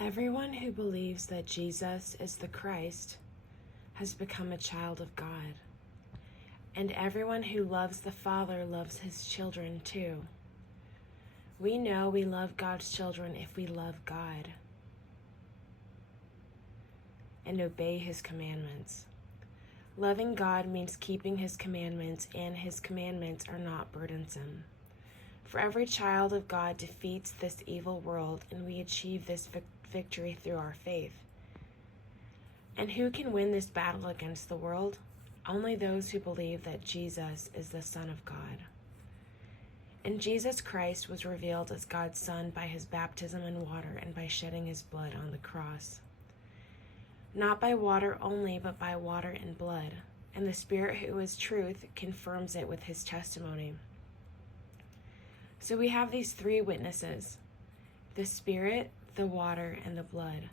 Everyone who believes that Jesus is the Christ has become a child of God. And everyone who loves the Father loves his children too. We know we love God's children if we love God and obey his commandments. Loving God means keeping his commandments, and his commandments are not burdensome. For every child of God defeats this evil world, and we achieve this victory through our faith. And who can win this battle against the world? Only those who believe that Jesus is the Son of God. And Jesus Christ was revealed as God's Son by his baptism in water and by shedding his blood on the cross. Not by water only, but by water and blood. And the Spirit, who is truth, confirms it with his testimony. So we have these three witnesses: the Spirit, the water, and the blood.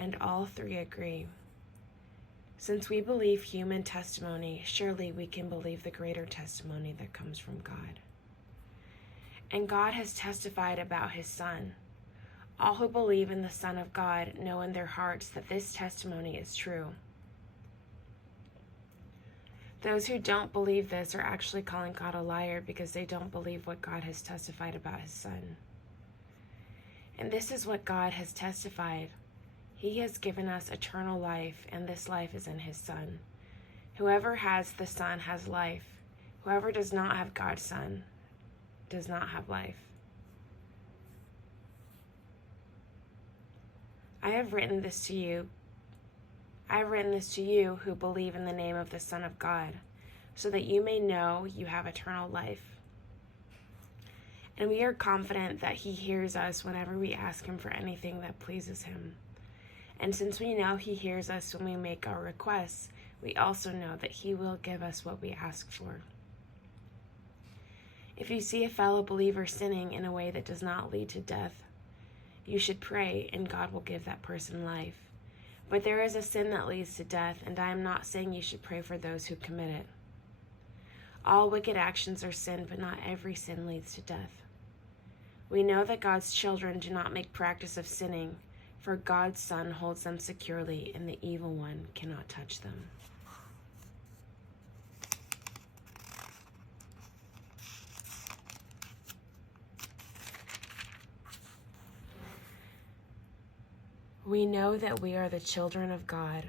And all three agree. Since we believe human testimony, surely we can believe the greater testimony that comes from God. And God has testified about his Son. All who believe in the Son of God know in their hearts that this testimony is true. Those who don't believe this are actually calling God a liar because they don't believe what God has testified about his Son. And this is what God has testified. He has given us eternal life, and this life is in his Son. Whoever has the Son has life. Whoever does not have God's Son does not have life. I have written this to you who believe in the name of the Son of God, so that you may know you have eternal life. And we are confident that he hears us whenever we ask him for anything that pleases him. And since we know he hears us when we make our requests, we also know that he will give us what we ask for. If you see a fellow believer sinning in a way that does not lead to death, you should pray, and God will give that person life. But there is a sin that leads to death, and I am not saying you should pray for those who commit it. All wicked actions are sin, but not every sin leads to death. We know that God's children do not make practice of sinning, for God's Son holds them securely, and the evil one cannot touch them. We know that we are the children of God,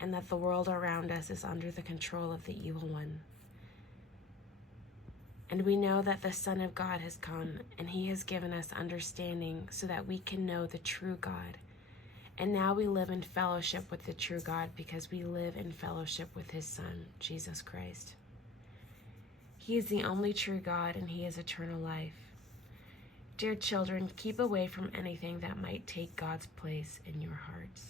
and that the world around us is under the control of the evil one. And we know that the Son of God has come, and he has given us understanding so that we can know the true God. And now we live in fellowship with the true God because we live in fellowship with his Son, Jesus Christ. He is the only true God, and he is eternal life. Dear children, keep away from anything that might take God's place in your hearts.